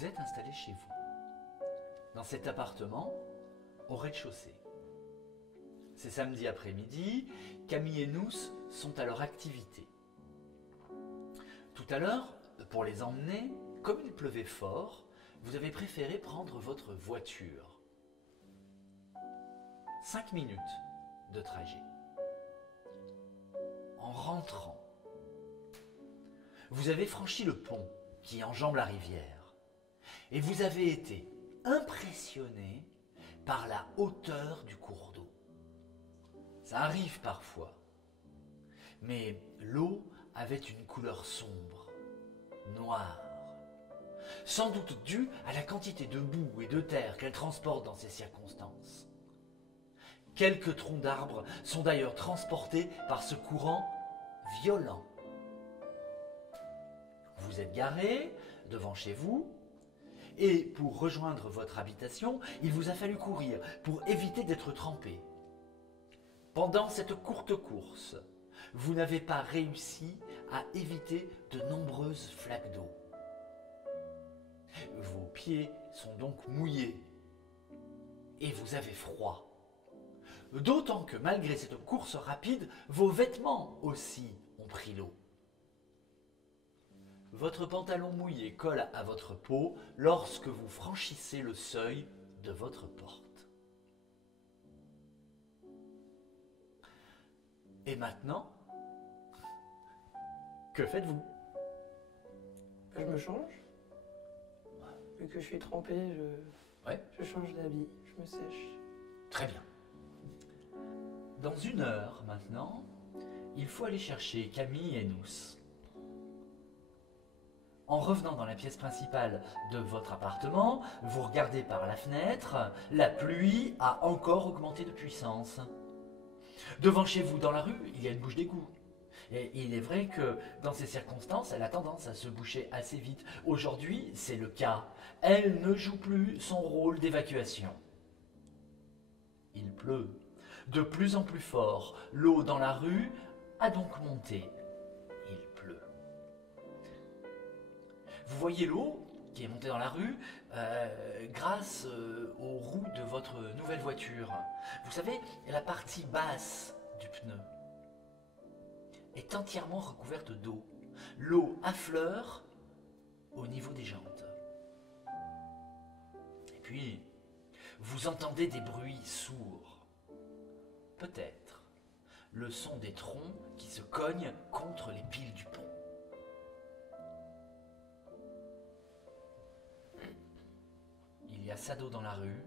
Vous êtes installé chez vous, dans cet appartement, au rez-de-chaussée. C'est samedi après-midi, Camille et Nous sont à leur activité. Tout à l'heure, pour les emmener, comme il pleuvait fort, vous avez préféré prendre votre voiture. 5 minutes de trajet. En rentrant, vous avez franchi le pont qui enjambe la rivière et vous avez été impressionné par la hauteur du cours d'eau. Ça arrive parfois, mais l'eau avait une couleur sombre, noire, sans doute due à la quantité de boue et de terre qu'elle transporte dans ces circonstances. Quelques troncs d'arbres sont d'ailleurs transportés par ce courant violent. Vous êtes garé devant chez vous et pour rejoindre votre habitation, il vous a fallu courir pour éviter d'être trempé. Pendant cette courte course, vous n'avez pas réussi à éviter de nombreuses flaques d'eau. Vos pieds sont donc mouillés et vous avez froid. D'autant que malgré cette course rapide, vos vêtements aussi ont pris l'eau. Votre pantalon mouillé colle à votre peau lorsque vous franchissez le seuil de votre porte. Et maintenant, que faites-vous? Je me change. Vu que je suis trempée, je change d'habit, je me sèche. Très bien. Dans 1 heure maintenant, il faut aller chercher Camille et Nous. En revenant dans la pièce principale de votre appartement, vous regardez par la fenêtre, la pluie a encore augmenté de puissance. Devant chez vous, dans la rue, il y a une bouche d'égout. Et il est vrai que dans ces circonstances, elle a tendance à se boucher assez vite. Aujourd'hui, c'est le cas. Elle ne joue plus son rôle d'évacuation. Il pleut. De plus en plus fort, l'eau dans la rue a donc monté. Il pleut. Vous voyez l'eau qui est montée dans la rue grâce aux roues de votre nouvelle voiture. Vous savez, la partie basse du pneu est entièrement recouverte d'eau. L'eau affleure au niveau des jantes. Et puis, vous entendez des bruits sourds. Peut-être le son des troncs qui se cognent contre les piles du pont. Il y a Sado dans la rue.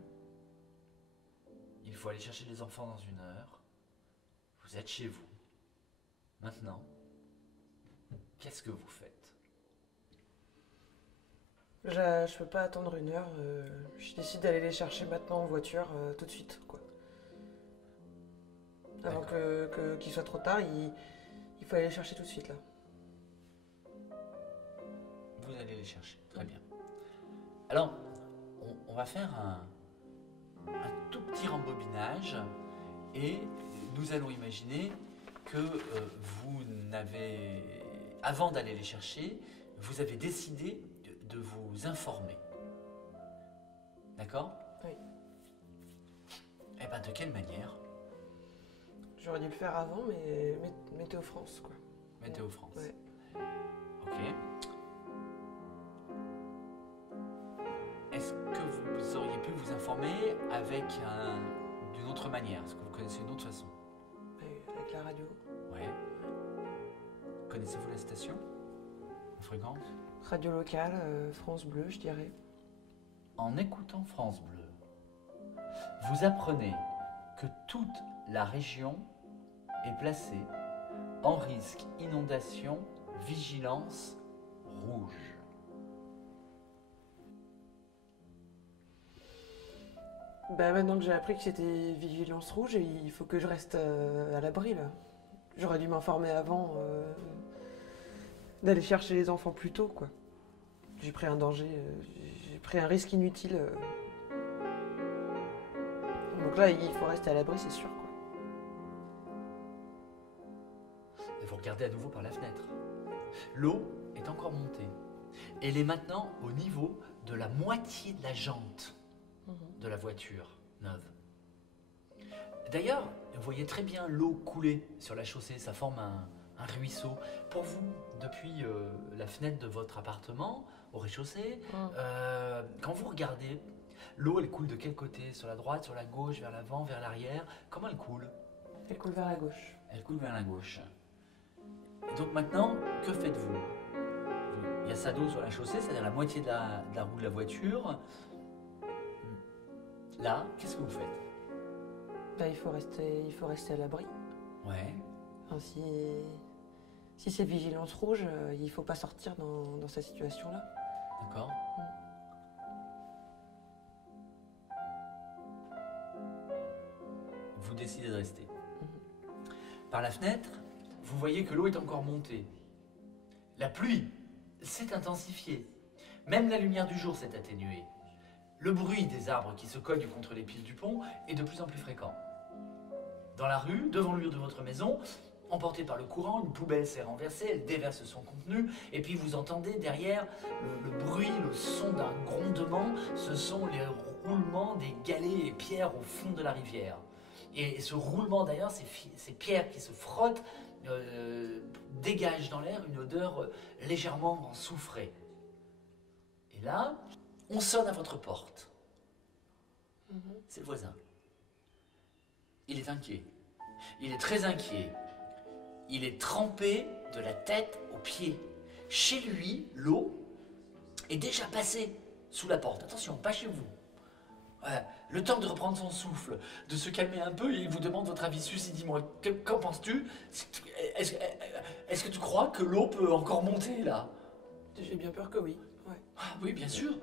Il faut aller chercher les enfants dans 1 heure. Vous êtes chez vous. Maintenant, qu'est-ce que vous faites? Je peux pas attendre 1 heure. Je décide d'aller les chercher maintenant en voiture, tout de suite, quoi. Avant qu'il soit trop tard, il faut aller les chercher tout de suite, là. Vous allez les chercher, très bien. Alors, on va faire un tout petit rembobinage et nous allons imaginer que vous n'avez, avant d'aller les chercher, vous avez décidé de vous informer. D'accord? Oui. Eh bien, de quelle manière? J'aurais dû le faire avant, mais Météo France, quoi. Météo France. Ouais. Ok. Est-ce que vous auriez pu vous informer avec d'une autre manière? Est-ce que vous connaissez une autre façon? Avec la radio. Ouais. Connaissez-vous la station? La fréquence? Radio locale, France Bleu, je dirais. En écoutant France Bleu, vous apprenez que toute la région est placée en risque inondation, vigilance rouge. Bah maintenant que j'ai appris que c'était vigilance rouge, il faut que je reste à l'abri, là. J'aurais dû m'informer avant d'aller chercher les enfants plus tôt, quoi. J'ai pris un danger, j'ai pris un risque inutile. Donc là, il faut rester à l'abri, c'est sûr, quoi. Et vous regardez à nouveau par la fenêtre. L'eau est encore montée. Elle est maintenant au niveau de la moitié de la jante de la voiture neuve. D'ailleurs, vous voyez très bien l'eau couler sur la chaussée, ça forme un ruisseau. Pour vous, depuis la fenêtre de votre appartement, au rez-de-chaussée, quand vous regardez, l'eau, elle coule de quel côté? Sur la droite, sur la gauche, vers l'avant, vers l'arrière? Comment elle coule? Elle coule vers la gauche. Elle coule vers la gauche. Et donc maintenant, que faites-vous? Il y a ça d'eau sur la chaussée, c'est-à-dire la moitié de la roue de la voiture. Là, qu'est-ce que vous faites? Bah, il faut rester à l'abri. Ouais. Enfin, si c'est vigilance rouge, il faut pas sortir dans cette situation-là. D'accord. Vous décidez de rester. Par la fenêtre, vous voyez que l'eau est encore montée. La pluie s'est intensifiée. Même la lumière du jour s'est atténuée. Le bruit des arbres qui se cognent contre les piles du pont est de plus en plus fréquent. Dans la rue, devant le mur de votre maison, emportée par le courant, une poubelle s'est renversée, elle déverse son contenu, et puis vous entendez derrière le bruit, le son d'un grondement, ce sont les roulements des galets et pierres au fond de la rivière. Et ce roulement d'ailleurs, ces pierres qui se frottent, dégagent dans l'air une odeur légèrement soufrée. Et là, on sonne à votre porte. C'est le voisin. Il est inquiet. Il est très inquiet. Il est trempé de la tête aux pieds. Chez lui, l'eau est déjà passée sous la porte. Attention, pas chez vous. Le temps de reprendre son souffle, de se calmer un peu, et il vous demande votre avis. Suzy, dis-moi, qu'en penses-tu? Est-ce que tu crois que l'eau peut encore monter là? J'ai bien peur que oui. Ouais. Ah oui, bien sûr.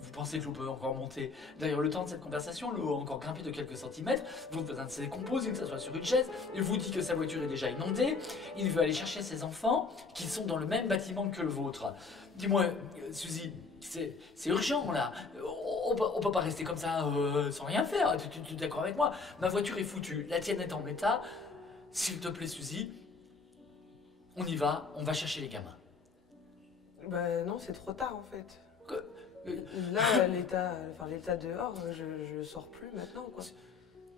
Vous pensez que l'eau peut encore monter. D'ailleurs, le temps de cette conversation, l'eau a encore grimpé de quelques centimètres. Votre voisin se décompose, il s'assoit sur une chaise. Il vous dit que sa voiture est déjà inondée. Il veut aller chercher ses enfants, qui sont dans le même bâtiment que le vôtre. Dis-moi, Suzy, c'est urgent là. On peut pas rester comme ça sans rien faire. Tu es d'accord avec moi? Ma voiture est foutue, la tienne est en état. S'il te plaît, Suzy, on y va, on va chercher les gamins. Bah non, c'est trop tard en fait. Que- Là, l'état dehors, je sors plus maintenant quoi.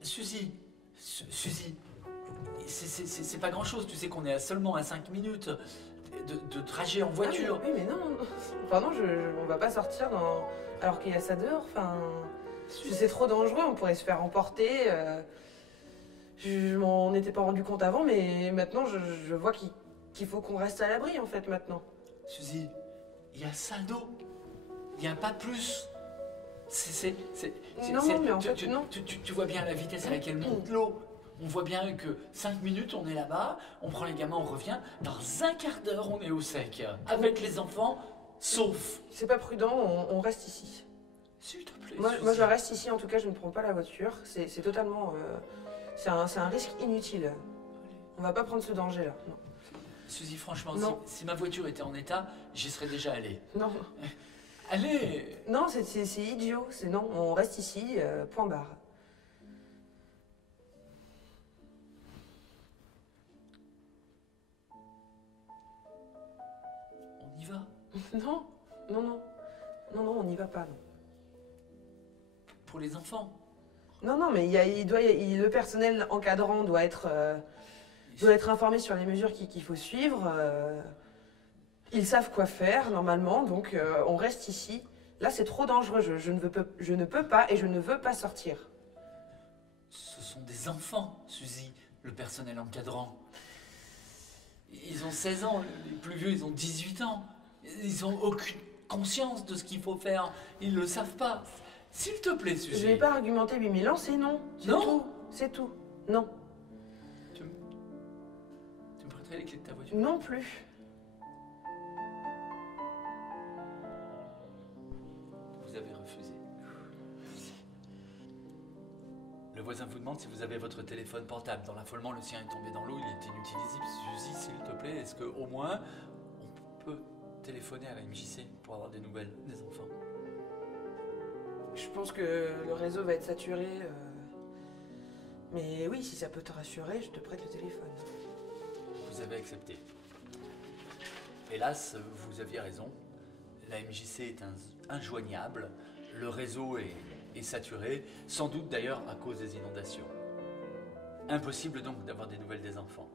Suzy, c'est pas grand chose, tu sais qu'on est à seulement à 5 minutes de trajet en voiture. Ah, oui, mais non, enfin non, on va pas sortir alors qu'il y a ça dehors, enfin... C'est trop dangereux, on pourrait se faire emporter. Je m'en étais pas rendu compte avant, mais maintenant je vois qu'il faut qu'on reste à l'abri en fait maintenant. Suzy, il y a ça d'eau, il n'y a pas plus. Non, mais en fait, non. Tu vois bien la vitesse à laquelle monte l'eau. On voit bien que 5 minutes, on est là-bas, on prend les gamins, on revient. Dans un quart d'heure, on est au sec. Avec les enfants, sauf. C'est pas prudent, on reste ici. S'il te plaît. Moi, je reste ici, en tout cas, je ne prends pas la voiture. C'est totalement... c'est un risque inutile. On va pas prendre ce danger-là, non. Suzy, franchement, Non. si ma voiture était en état, j'y serais déjà allé. Non. Allez! Non, c'est idiot. Non, on reste ici, point barre. On y va. Non, on n'y va pas, non. Pour les enfants. Non, mais le personnel encadrant doit être informé sur les mesures qu'il faut suivre. Ils savent quoi faire, normalement, donc on reste ici. Là, c'est trop dangereux, je ne peux pas et je ne veux pas sortir. Ce sont des enfants, Suzy, le personnel encadrant. Ils ont 16 ans, les plus vieux, ils ont 18 ans. Ils n'ont aucune conscience de ce qu'il faut faire. Ils ne le savent pas. S'il te plaît, Suzy. Je vais pas argumenter 8000 ans, c'est non. Non. C'est tout. Non. Tu me prêterais les clés de ta voiture? Non plus. Vous avez refusé. Le voisin vous demande si vous avez votre téléphone portable. Dans l'affolement, le sien est tombé dans l'eau, il est inutilisable. Suzy, s'il te plaît, est-ce qu'au moins on peut téléphoner à la MJC pour avoir des nouvelles des enfants? Je pense que le réseau va être saturé. Mais oui, si ça peut te rassurer, je te prête le téléphone. Vous avez accepté. Hélas, vous aviez raison. La MJC est injoignable, le réseau est saturé, sans doute d'ailleurs à cause des inondations. Impossible donc d'avoir des nouvelles des enfants.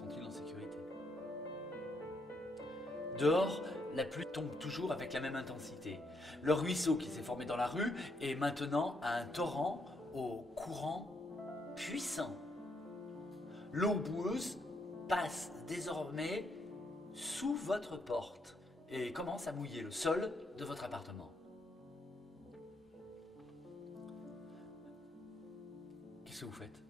Sont-ils en sécurité? Dehors, la pluie tombe toujours avec la même intensité. Le ruisseau qui s'est formé dans la rue est maintenant un torrent au courant puissant. L'eau boueuse passe désormais sous votre porte et commence à mouiller le sol de votre appartement. Qu'est-ce que vous faites?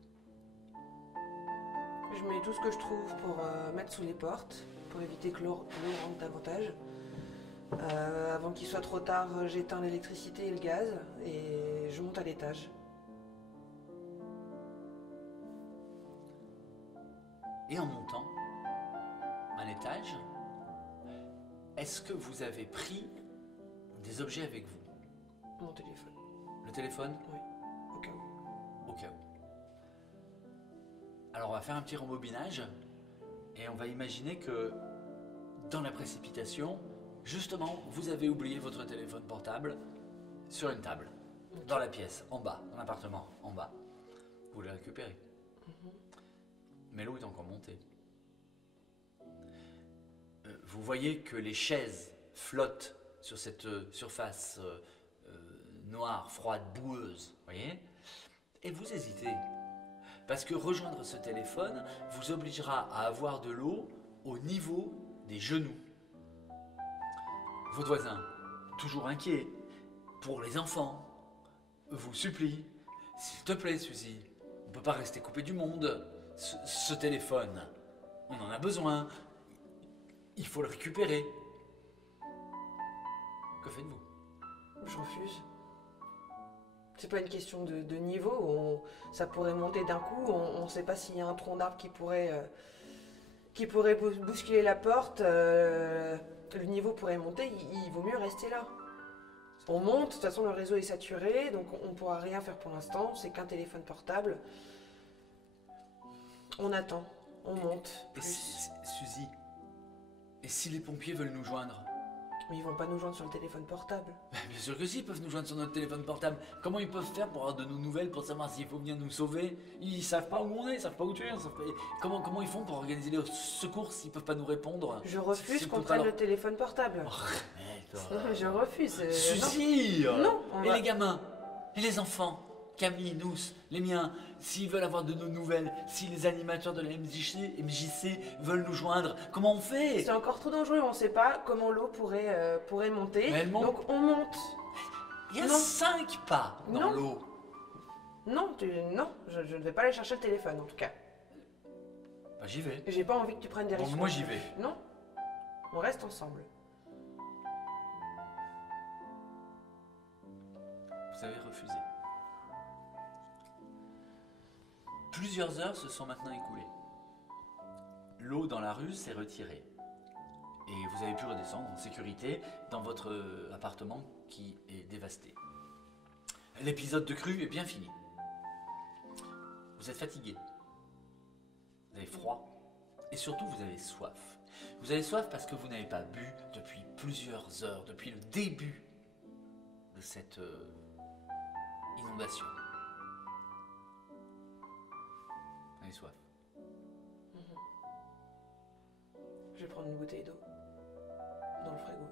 Je mets tout ce que je trouve pour mettre sous les portes, pour éviter que l'eau rentre davantage. Avant qu'il soit trop tard, j'éteins l'électricité et le gaz et je monte à l'étage. Et en montant à l'étage, est-ce que vous avez pris des objets avec vous? Mon téléphone. Le téléphone? Oui, au cas où. Au cas où. Alors on va faire un petit rembobinage et on va imaginer que dans la précipitation, justement, vous avez oublié votre téléphone portable sur une table, dans la pièce, en bas, dans l'appartement, en bas. Vous le récupérez. Mais l'eau est encore montée. Vous voyez que les chaises flottent sur cette surface noire, froide, boueuse, voyez? Et vous hésitez. Parce que rejoindre ce téléphone vous obligera à avoir de l'eau au niveau des genoux. Votre voisin, toujours inquiet pour les enfants, vous supplie, s'il te plaît Suzy, on ne peut pas rester coupé du monde. Ce téléphone, on en a besoin, il faut le récupérer. Que faites-vous? Je refuse. C'est pas une question de niveau, ça pourrait monter d'un coup, on ne sait pas s'il y a un tronc d'arbre qui pourrait bousculer la porte, le niveau pourrait monter, il vaut mieux rester là. On monte, de toute façon le réseau est saturé, donc on ne pourra rien faire pour l'instant, c'est qu'un téléphone portable. On attend, on monte. Suzy, et si les pompiers veulent nous joindre? Mais ils vont pas nous joindre sur le téléphone portable. Bien sûr que si, ils peuvent nous joindre sur notre téléphone portable. Comment ils peuvent faire pour avoir de nos nouvelles, pour savoir s'il faut venir nous sauver? Ils savent pas où on est, ils savent pas où tu es. Comment ils font pour organiser les secours s'ils peuvent pas nous répondre? Je refuse qu'on prenne le téléphone portable. Je refuse. Suzy! Non, et les gamins? Et les enfants? Camille, nous, les miens, s'ils veulent avoir de nos nouvelles, si les animateurs de la MJC veulent nous joindre, comment on fait? C'est encore trop dangereux, on ne sait pas comment l'eau pourrait monter. Mais elle monte. Donc on monte. Il y a 5 pas dans l'eau. Non, je ne vais pas aller chercher le téléphone en tout cas. Bah, j'y vais. J'ai pas envie que tu prennes des risques. Moi j'y vais. Non, on reste ensemble. Vous avez refusé. Plusieurs heures se sont maintenant écoulées. L'eau dans la rue s'est retirée. Et vous avez pu redescendre en sécurité dans votre appartement qui est dévasté. L'épisode de crue est bien fini. Vous êtes fatigué. Vous avez froid. Et surtout, vous avez soif. Vous avez soif parce que vous n'avez pas bu depuis plusieurs heures, depuis le début de cette inondation. Vous avez soif. Je vais prendre une bouteille d'eau dans le frigo.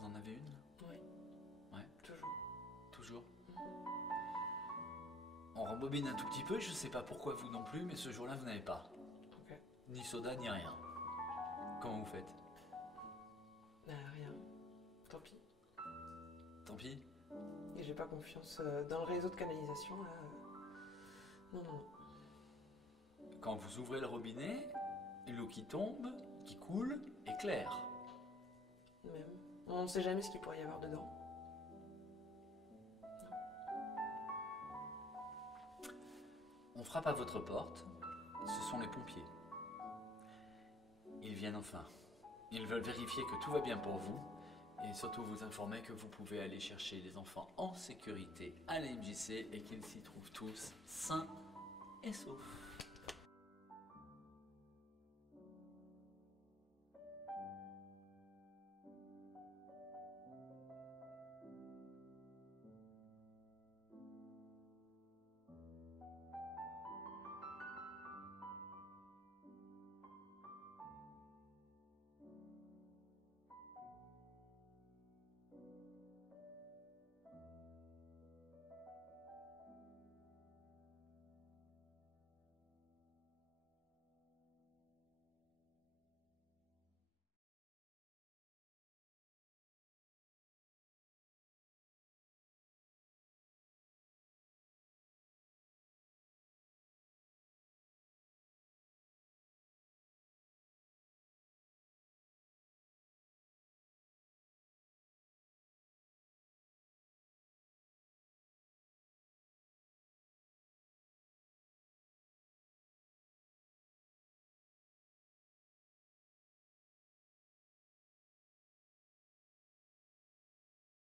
Vous en avez une? Oui. Ouais. Toujours. Toujours. On rembobine un tout petit peu, je sais pas pourquoi vous non plus, mais ce jour-là vous n'avez pas. Ok. Ni soda, ni rien. Comment vous faites? Rien. Tant pis. Tant pis. Et j'ai pas confiance dans le réseau de canalisation là. Non. Quand vous ouvrez le robinet, l'eau qui tombe, qui coule, est claire. Même. On ne sait jamais ce qu'il pourrait y avoir dedans. On frappe à votre porte, ce sont les pompiers. Ils viennent enfin. Ils veulent vérifier que tout va bien pour vous et surtout vous informer que vous pouvez aller chercher les enfants en sécurité à la MJC et qu'ils s'y trouvent tous sains et saufs.